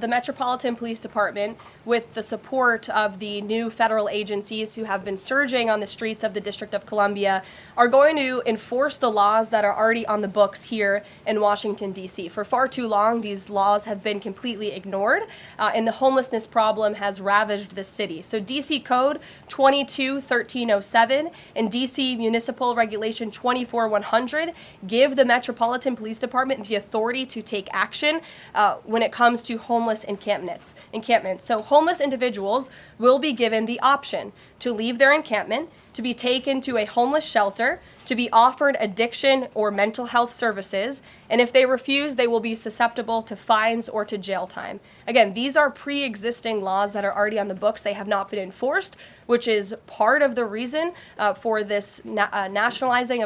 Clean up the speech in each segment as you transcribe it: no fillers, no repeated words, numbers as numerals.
The Metropolitan Police Department, with the support of the new federal agencies who have been surging on the streets of the District of Columbia, are going to enforce the laws that are already on the books here in Washington, D.C. For far too long, these laws have been completely ignored, and the homelessness problem has ravaged the city. So D.C. Code 22-1307 and D.C. Municipal Regulation 24-100 give the Metropolitan Police Department the authority to take action when it comes to homeless encampments. So homeless individuals will be given the option to leave their encampment, to be taken to a homeless shelter, to be offered addiction or mental health services, and if they refuse, they will be susceptible to fines or to jail time. Again, these are pre-existing laws that are already on the books. They have not been enforced, which is part of the reason for this federalizing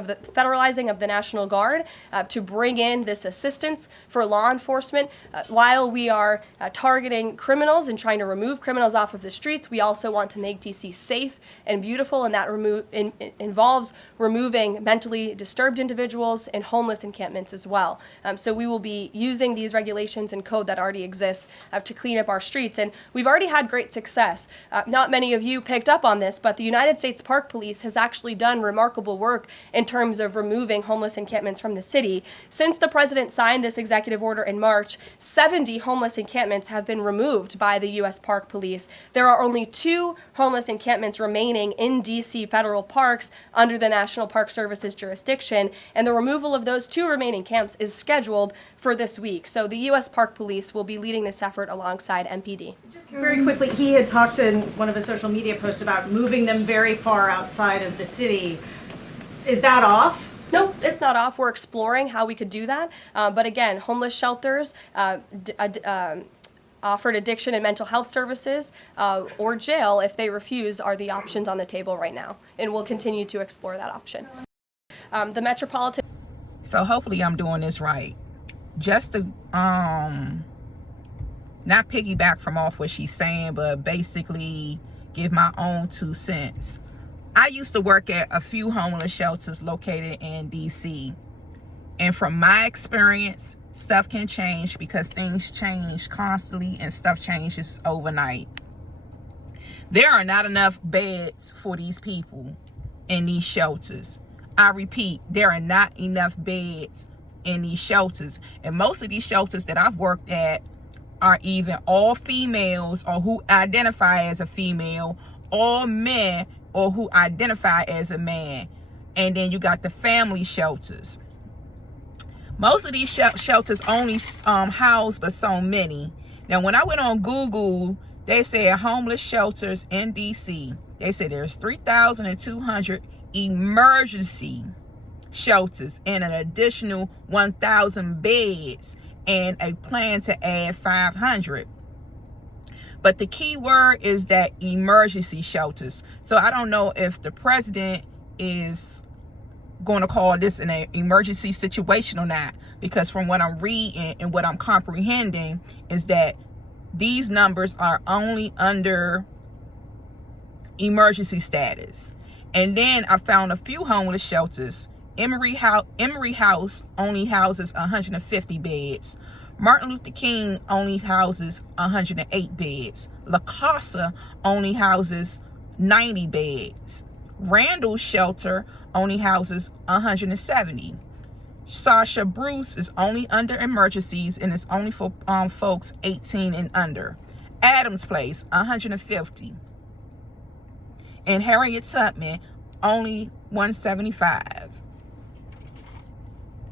of the National Guard to bring in this assistance for law enforcement. While we are targeting criminals and trying to remove criminals off of the streets, we also want to make DC safe and beautiful, and that involves removing mentally disturbed individuals in homeless encampments as well. So we will be using these regulations and code that already exists to clean up our streets, and we've already had great success. Not many of you picked up on this, but the United States Park Police has actually done remarkable work in terms of removing homeless encampments from the city. Since the president signed this executive order in March, 70 homeless encampments have been removed by the U.S. Park Police. There are only 2 homeless encampments remaining in D.C. federal parks under the National Park Service's jurisdiction, and the removal of those 2 remaining camps is scheduled for this week. So the U.S. Park Police will be leading this effort alongside MPD. Just very quickly, he had talked in one of his social media posts about moving them very far outside of the city. Is that off? No, it's not off. We're exploring how we could do that. But again, homeless shelters, offered addiction and mental health services, or jail if they refuse are the options on the table right now. And we'll continue to explore that option. The Metropolitan... So hopefully I'm doing this right. Just to not piggyback from off what she's saying, but basically give my own 2 cents. I used to work at a few homeless shelters located in DC. And from my experience, stuff can change because things change constantly and stuff changes overnight. There are not enough beds for these people in these shelters. I repeat, there are not enough beds in these shelters. And most of these shelters that I've worked at are either all females or who identify as a female, all men or who identify as a man. And then you got the family shelters. Most of these shelters only house but so many. Now, when I went on Google, they said homeless shelters in DC. They said there's 3,200 emergency shelters and an additional 1,000 beds and a plan to add 500. But the key word is that emergency shelters. So I don't know if the president is going to call this an emergency situation or not, because from what I'm reading and what I'm comprehending is that these numbers are only under emergency status. And then I found a few homeless shelters. Emory House only houses 150 beds. Martin Luther King only houses 108 beds. La Casa only houses 90 beds. Randall's shelter only houses 170. Sasha Bruce is only under emergencies and it's only for folks 18 and under. Adams Place, 150. And Harriet Tubman, only 175.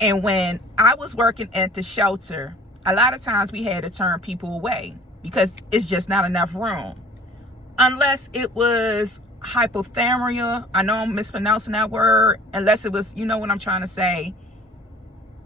And when I was working at the shelter, a lot of times we had to turn people away because it's just not enough room. Unless it was hypothermia, I know I'm mispronouncing that word, unless it was, you know what I'm trying to say,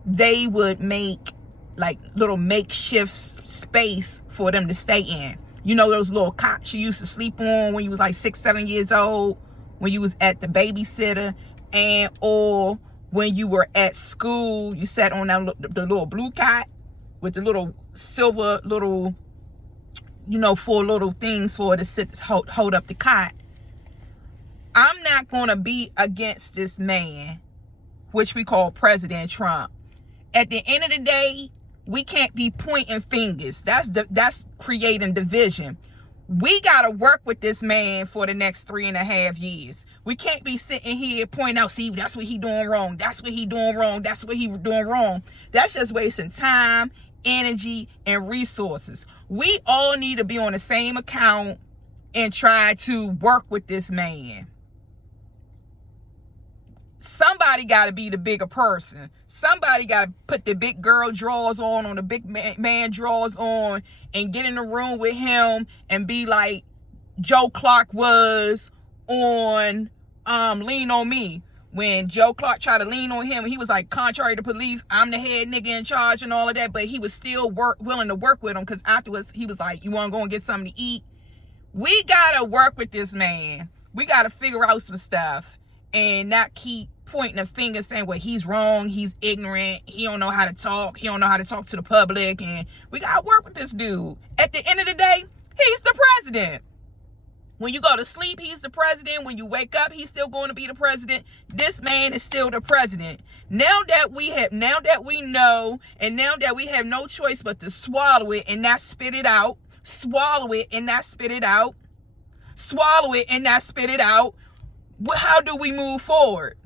they would make like little makeshift space for them to stay in. You know those little cots you used to sleep on when you was like 6-7 years old, when you was at the babysitter, and or when you were at school, you sat on that the little blue cot with the little silver little, you know, 4 little things for it to sit, hold up the cot. I'm not going to be against this man, which we call President Trump. At the end of the day, we can't be pointing fingers. That's creating division. We got to work with this man for the next 3.5 years. We can't be sitting here pointing out, see, that's what he doing wrong. That's what he doing wrong. That's what he doing wrong. That's just wasting time, energy, and resources. We all need to be on the same account and try to work with this man. Somebody got to be the bigger person. Somebody got to put the big girl drawers on the big man drawers on, and get in the room with him and be like Joe Clark was on Lean on Me. When Joe Clark tried to lean on him, he was like, contrary to belief, I'm the head nigga in charge and all of that, but he was still willing to work with him, because afterwards he was like, you want to go and get something to eat? We got to work with this man. We got to figure out some stuff and not keep pointing a finger saying, well, he's wrong, he's ignorant, he don't know how to talk, he don't know how to talk to the public, and we gotta work with this dude. At the end of the day, he's the president. When you go to sleep, he's the president. When you wake up, he's still going to be the president. This man is still the president. Now that we know, and now that we have no choice but to swallow it and not spit it out, swallow it and not spit it out, swallow it and not spit it out, how do we move forward?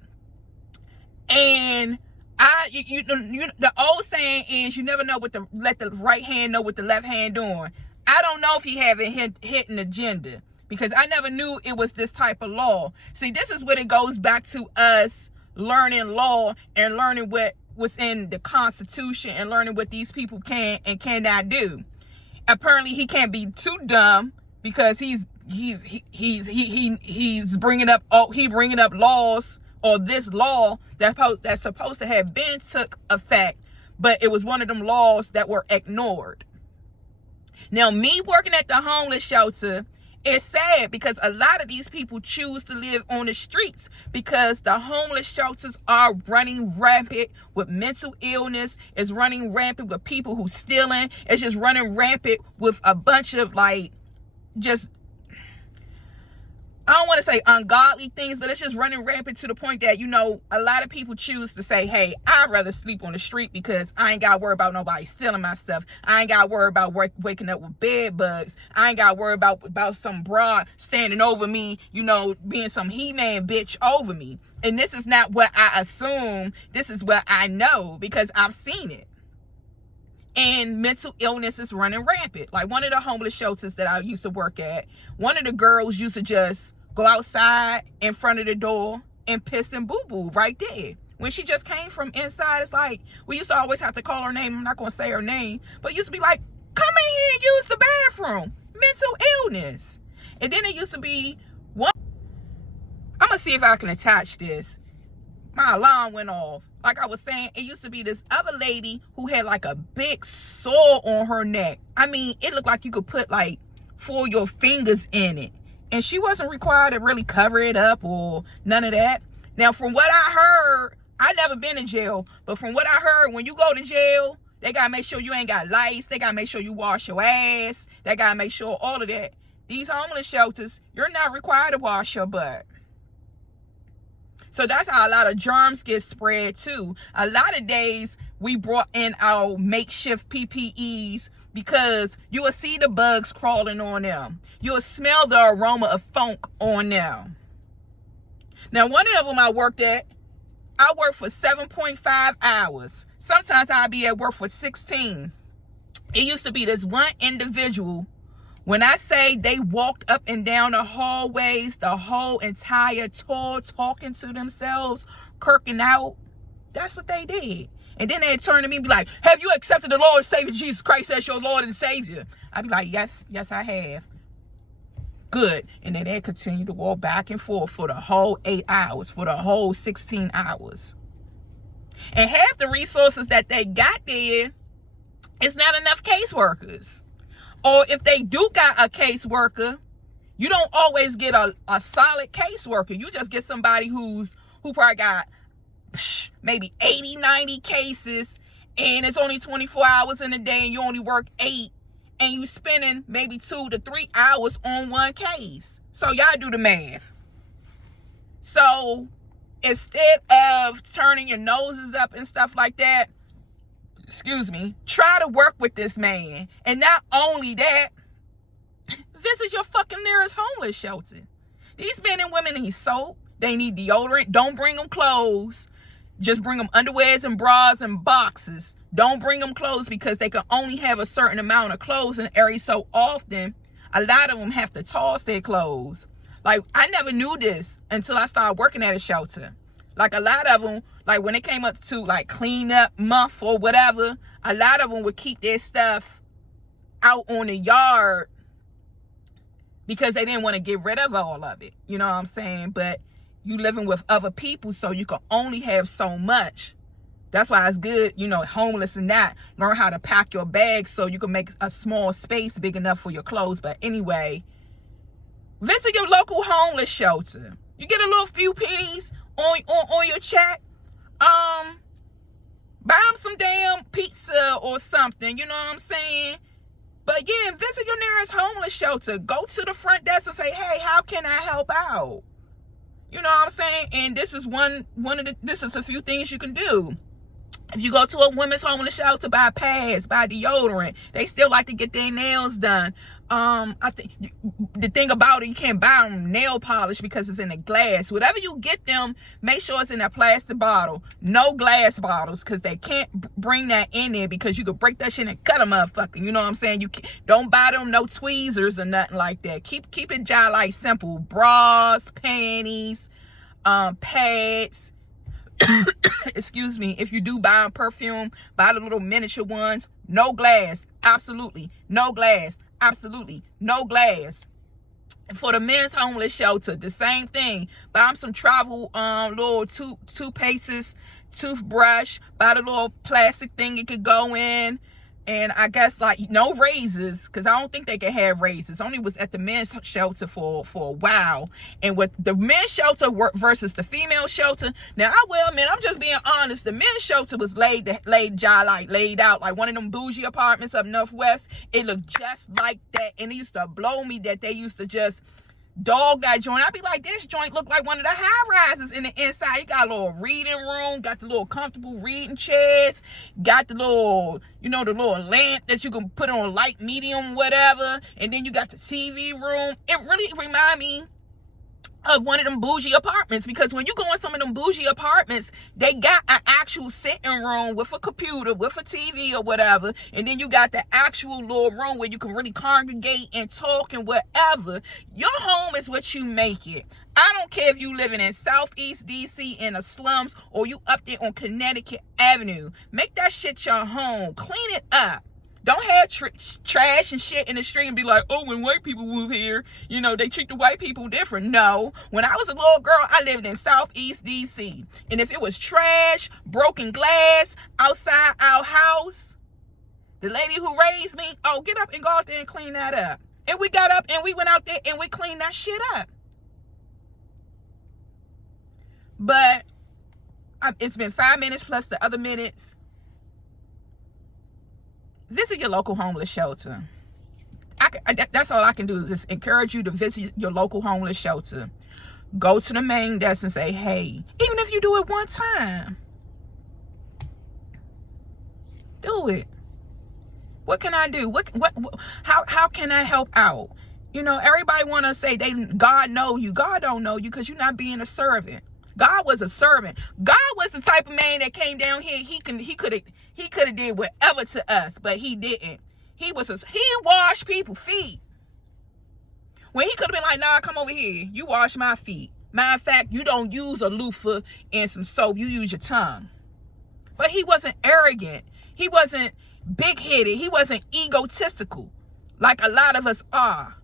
And the old saying is, you never know let the right hand know what the left hand doing. I don't know if he haven't hit an agenda, because I never knew it was this type of law. See, this is where it goes back to us learning law and learning what's in the Constitution and learning what these people can and cannot do. Apparently, he can't be too dumb, because he's bringing up laws, or this law that's supposed to have been took effect, but it was one of them laws that were ignored. Now, me working at the homeless shelter, it's sad, because a lot of these people choose to live on the streets, because the homeless shelters are running rampant with mental illness. It's running rampant with people who stealing. It's just running rampant with a bunch of just, I don't want to say ungodly things, but it's just running rampant to the point that, a lot of people choose to say, hey, I'd rather sleep on the street, because I ain't got to worry about nobody stealing my stuff. I ain't got to worry about waking up with bed bugs. I ain't got to worry about some broad standing over me, being some He-Man bitch over me. And this is not what I assume. This is what I know, because I've seen it. And mental illness is running rampant. Like, one of the homeless shelters that I used to work at, one of the girls used to just go outside in front of the door and piss and boo-boo right there. When she just came from inside, it's like, we used to always have to call her name. I'm not going to say her name, but it used to be like, come in here and use the bathroom. Mental illness. And then it used to be one. I'm going to see if I can attach this. My alarm went off. Like I was saying, it used to be this other lady who had like a big sore on her neck. I mean, it looked like you could put like 4 of your fingers in it. And she wasn't required to really cover it up or none of that. Now, from what I heard, I never been in jail, but from what I heard, when you go to jail, they got to make sure you ain't got lice. They got to make sure you wash your ass. They got to make sure all of that. These homeless shelters, you're not required to wash your butt. So that's how a lot of germs get spread too. A lot of days we brought in our makeshift PPEs, because you will see the bugs crawling on them. You'll smell the aroma of funk on them. Now, one of them I worked for 7.5 hours. Sometimes I'd be at work for 16. It used to be this one individual. When I say they walked up and down the hallways, the whole entire tour, talking to themselves, kirking out, that's what they did. And then they'd turn to me and be like, have you accepted the Lord and Savior Jesus Christ as your Lord and Savior? I'd be like, yes, I have. Good. And then they'd continue to walk back and forth for the whole 8 hours, for the whole 16 hours. And half the resources that they got there, it's not enough caseworkers. Or if they do got a caseworker, you don't always get a solid caseworker. You just get somebody who probably got maybe 80, 90 cases, and it's only 24 hours in a day, and you only work 8, and you spending maybe 2 to 3 hours on one case. So y'all do the math. So instead of turning your noses up and stuff like that, excuse me, try to work with this man. And not only that, visit your fucking nearest homeless shelter. These men and women need soap. They need deodorant. Don't bring them clothes. Just bring them underwears and bras and boxes. Don't bring them clothes because they can only have a certain amount of clothes, and every so often, a lot of them have to toss their clothes. Like, I never knew this until I started working at a shelter. Like, a lot of them, like when it came up to like clean up month or whatever, a lot of them would keep their stuff out on the yard because they didn't want to get rid of all of it. You know what I'm saying? But you living with other people, so you can only have so much. That's why it's good, you know, homeless and that. Learn how to pack your bags so you can make a small space big enough for your clothes. But anyway, visit your local homeless shelter. You get a little few pennies on your check. Buy them some damn pizza or something. You know what I'm saying? But yeah, visit your nearest homeless shelter. Go to the front desk and say, hey, how can I help out? You know what I'm saying? And this is this is a few things you can do. If you go to a women's homeless shelter, buy pads, buy deodorant. They still like to get their nails done. I think the thing about it, you can't buy them nail polish because it's in a glass. Whatever you get them, make sure it's in a plastic bottle. No glass bottles, because they can't bring that in there because you could break that shit and cut a motherfucker. You know what I'm saying? You don't buy them no tweezers or nothing like that. Keep it just like simple. Bras, panties, pads. Excuse me. If you do buy a perfume, buy the little miniature ones. No glass. Absolutely no glass. Absolutely no glass. And for the men's homeless shelter, the same thing. Buy them some travel little toothpastes, toothbrush. Buy the little plastic thing it could go in. And I guess like no razors, because I don't think they can have razors. Only was at the men's shelter for a while. And with the men's shelter versus the female shelter, now I will admit, I'm just being honest, the men's shelter was laid out like one of them bougie apartments up Northwest. It looked just like that, and it used to blow me that they used to just dog that joint. I'd be like, this joint look like one of the high rises in the inside. You got a little reading room, got the little comfortable reading chairs, got the little, you know, the little lamp that you can put on light, medium, whatever, and then you got the TV room. It really remind me of one of them bougie apartments, because when you go in some of them bougie apartments, they got an actual sitting room with a computer, with a TV or whatever, and then you got the actual little room where you can really congregate and talk and whatever. Your home is what you make it. I don't care if you living in Southeast DC in the slums or you up there on Connecticut Avenue. Make that shit your home. Clean it up. Don't have trash and shit in the street and be like, oh, when white people move here, you know, they treat the white people different. No. When I was a little girl, I lived in Southeast DC. And if it was trash, broken glass outside our house, the lady who raised me, oh, get up and go out there and clean that up. And we got up and we went out there and we cleaned that shit up. But it's been 5 minutes plus the other minutes. Visit your local homeless shelter. That's all I can do is just encourage you to visit your local homeless shelter. Go to the main desk and say, hey, even if you do it one time, do it. What can I do? How can I help out? You know, everybody want to say God know you. God don't know you because you're not being a servant. God was a servant. God was the type of man that came down here. He could have did whatever to us, but he didn't. He washed people's feet. When he could have been like, nah, come over here. You wash my feet. Matter of fact, you don't use a loofah and some soap. You use your tongue. But he wasn't arrogant. He wasn't big-headed. He wasn't egotistical like a lot of us are.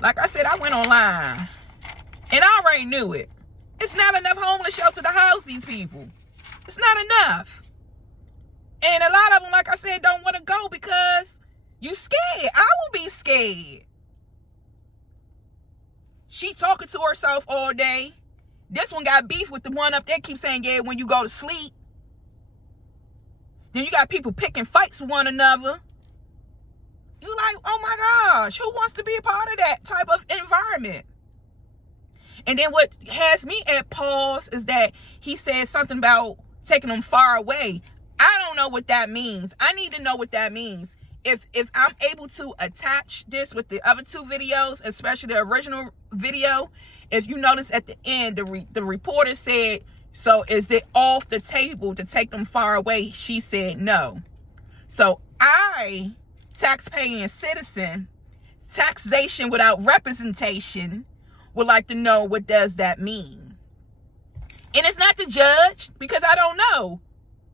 Like I said, I went online. And I already knew it. It's not enough homeless shelter to house these people. It's not enough. And a lot of them, like I said, don't want to go because you scared. I will be scared. She talking to herself all day. This one got beef with the one up there, keep saying, yeah, when you go to sleep. Then you got people picking fights with one another. You like, oh my gosh, who wants to be a part of that type of environment? And then what has me at pause is that he said something about taking them far away. I don't know what that means. I need to know what that means. If I'm able to attach this with the other two videos, especially the original video, if you notice at the end, the reporter said, so is it off the table to take them far away? She said no. So I, taxpaying citizen, taxation without representation, would like to know, what does that mean? And it's not the judge, because I don't know.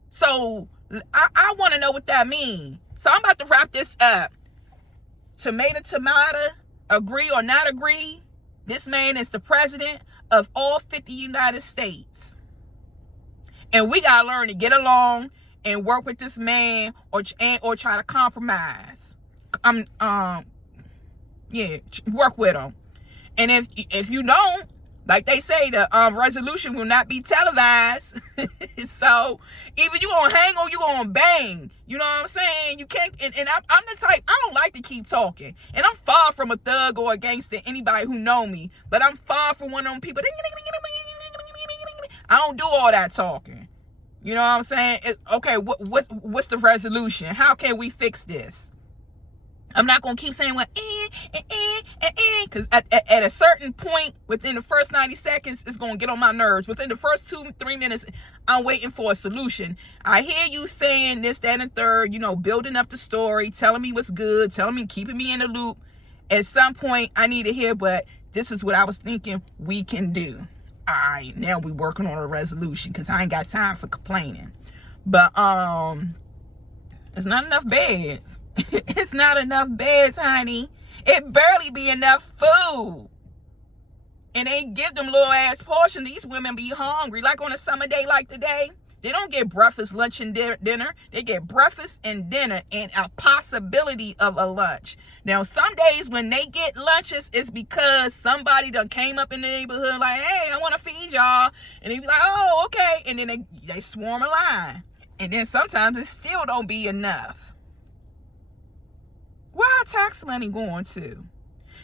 So I want to know what that means. So I'm about to wrap this up. Tomato, agree or not agree, this man is the president of all 50 United States. And we got to learn to get along and work with this man, or try to compromise. Work with him. And if you don't, like they say, the resolution will not be televised. So either you gonna hang or you gonna bang. You know what I'm saying? You can't. And I'm the type, I don't like to keep talking. And I'm far from a thug or a gangster. Anybody who know me, but I'm far from one of them people. I don't do all that talking. You know what I'm saying? Okay, what's the resolution? How can we fix this? I'm not going to keep saying, because at a certain point, within the first 90 seconds, it's going to get on my nerves. Within the first 2-3 minutes, I'm waiting for a solution. I hear you saying this, that, and third, building up the story, telling me what's good, telling me, keeping me in the loop. At some point, I need to hear, but this is what I was thinking we can do. All right, now we working on a resolution, because I ain't got time for complaining. But there's not enough beds. It's not enough beds, honey. It barely be enough food. And they give them little ass portion. These women be hungry. Like on a summer day like today, they don't get breakfast, lunch, and dinner. They get breakfast and dinner and a possibility of a lunch. Now, some days when they get lunches, it's because somebody done came up in the neighborhood like, hey, I want to feed y'all. And they be like, oh, okay. And then they swarm a line. And then sometimes it still don't be enough. Where our tax money going to?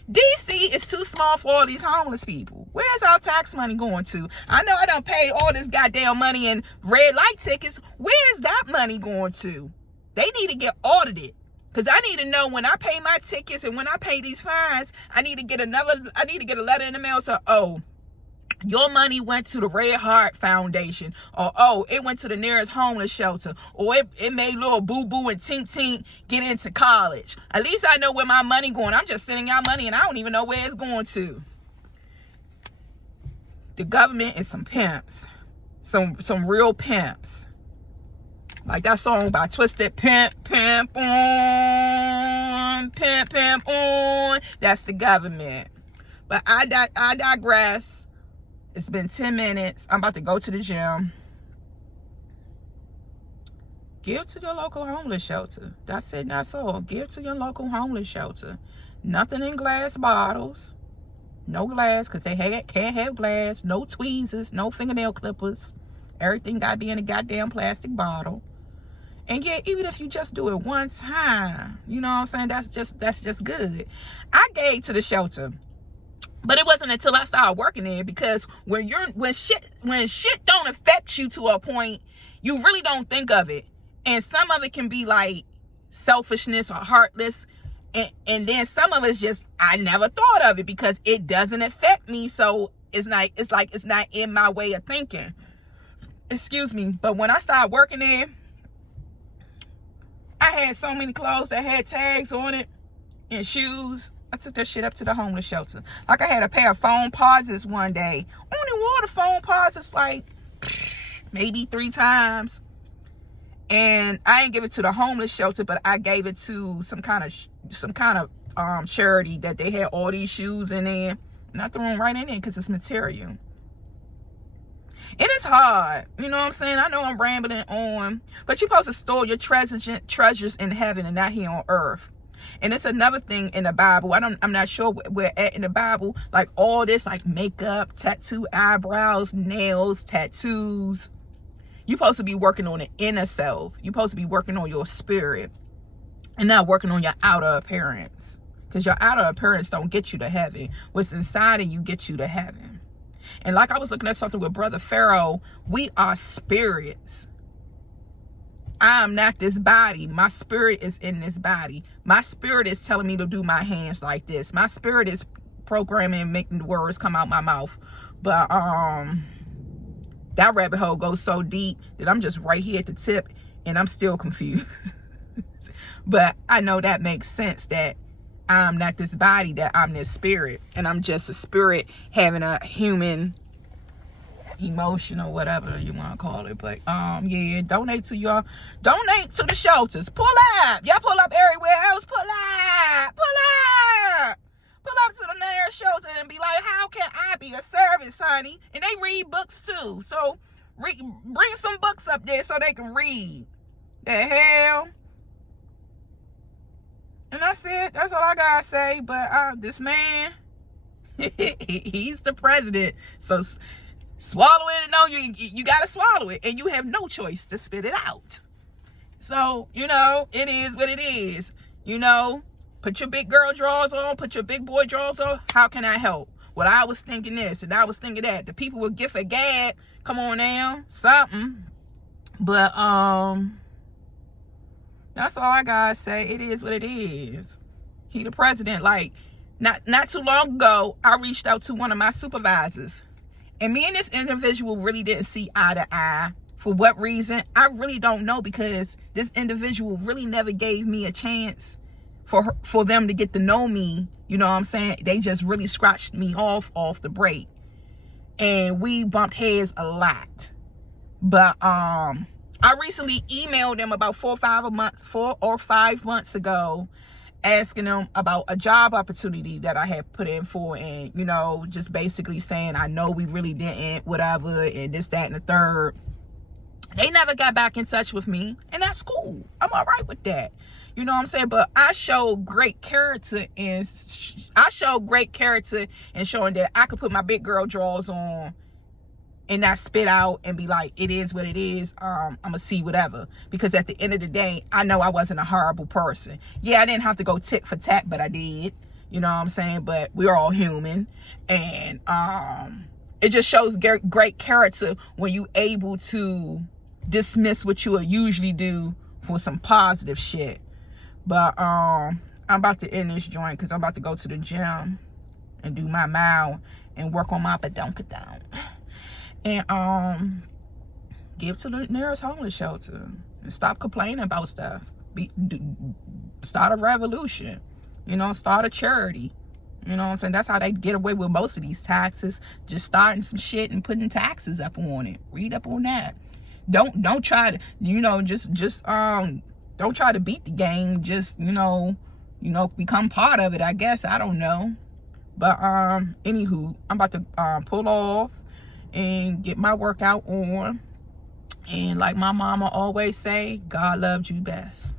D.C. is too small for all these homeless people. Where's our tax money going to? I know I done paid all this goddamn money in red light tickets. Where's that money going to? They need to get audited. Because I need to know when I pay my tickets and when I pay these fines, I need to get a letter in the mail. So, oh, your money went to the Red Heart Foundation, or oh, it went to the nearest homeless shelter, or it made little boo-boo and tink-tink get into college. At least I know where my money going. I'm just sending y'all money and I don't even know where it's going to. The government is some pimps. Some real pimps. Like that song by Twisted, pimp on, pimp on. That's the government. But I digress. It's been 10 minutes. I'm about to go to the gym. Give to your local homeless shelter. That's it, that's all. Give to your local homeless shelter. Nothing in glass bottles. No glass, because they can't have glass. No tweezers, no fingernail clippers. Everything got to be in a goddamn plastic bottle. And yeah, even if you just do it one time, you know what I'm saying? That's just good. I gave to the shelter. But it wasn't until I started working there, because when shit don't affect you to a point, you really don't think of it. And some of it can be like selfishness or heartless. And then some of it's just, I never thought of it because it doesn't affect me. So it's not in my way of thinking. Excuse me. But when I started working there, I had so many clothes that had tags on it and shoes. I took that shit up to the homeless shelter. Like I had a pair of phone pauses one day. Only wore the phone pauses like maybe 3 times. And I didn't give it to the homeless shelter, but I gave it to some kind of charity that they had all these shoes in there. And I threw them right in there because it's material. And it's hard. You know what I'm saying? I know I'm rambling on. But you're supposed to store your treasures in heaven and not here on earth. And it's another thing in the Bible. I'm not sure where at in the Bible. Like all this, like makeup, tattoo, eyebrows, nails, tattoos. You're supposed to be working on the inner self. You're supposed to be working on your spirit and not working on your outer appearance. Because your outer appearance don't get you to heaven. What's inside of you gets you to heaven. And like I was looking at something with Brother Pharaoh, we are spirits. I am not this body. My spirit is in this body. My spirit is telling me to do my hands like this. My spirit is programming and making the words come out my mouth. But that rabbit hole goes so deep that I'm just right here at the tip and I'm still confused. But I know that makes sense, that I'm not this body, that I'm this spirit, and I'm just a spirit having a human emotion or whatever you want to call it. But yeah, donate to the shelters. Pull up. Y'all pull up everywhere else. Pull up to the nearest shelter and be like, how can I be a service, honey? And they read books too, so bring some books up there so they can read. The hell. And that's it. That's all I gotta say. But this man, he's the president, so swallow it. No, you gotta swallow it, and you have no choice to spit it out. So, you know, it is what it is. You know, put your big girl drawers on, put your big boy drawers on. How can I help? Well, I was thinking this and I was thinking that. The people with gift of gab, come on now, something. But that's all I gotta say. It is what it is. He the president. Like, not too long ago, I reached out to one of my supervisors, and me and this individual really didn't see eye to eye. For what reason? I really don't know, because this individual really never gave me a chance for them to get to know me. You know what I'm saying? They just really scratched me off the break, and we bumped heads a lot. But I recently emailed them about 4 or 5 months ago, asking them about a job opportunity that I had put in for, and, you know, just basically saying, I know we really didn't, whatever, and this, that, and the third. They never got back in touch with me, and that's cool. I'm all right with that. You know what I'm saying? But I showed great character in showing that I could put my big girl drawers on and not spit out and be like, it is what it is. I'm gonna see whatever. Because at the end of the day, I know I wasn't a horrible person. Yeah, I didn't have to go tit for tat, but I did. You know what I'm saying? But we're all human. And it just shows great character when you able to dismiss what you would usually do for some positive shit. But I'm about to end this joint because I'm about to go to the gym and do my mile and work on my badonkadonk. And give to the nearest homeless shelter and stop complaining about stuff. Start a revolution, you know, start a charity. You know what I'm saying? That's how they get away with most of these taxes. Just starting some shit and putting taxes up on it. Read up on that. Don't try to, you know, just don't try to beat the game. Just, you know, become part of it, I guess. I don't know. But anywho, I'm about to pull off and get my workout on. And like my mama always say, God loved you best.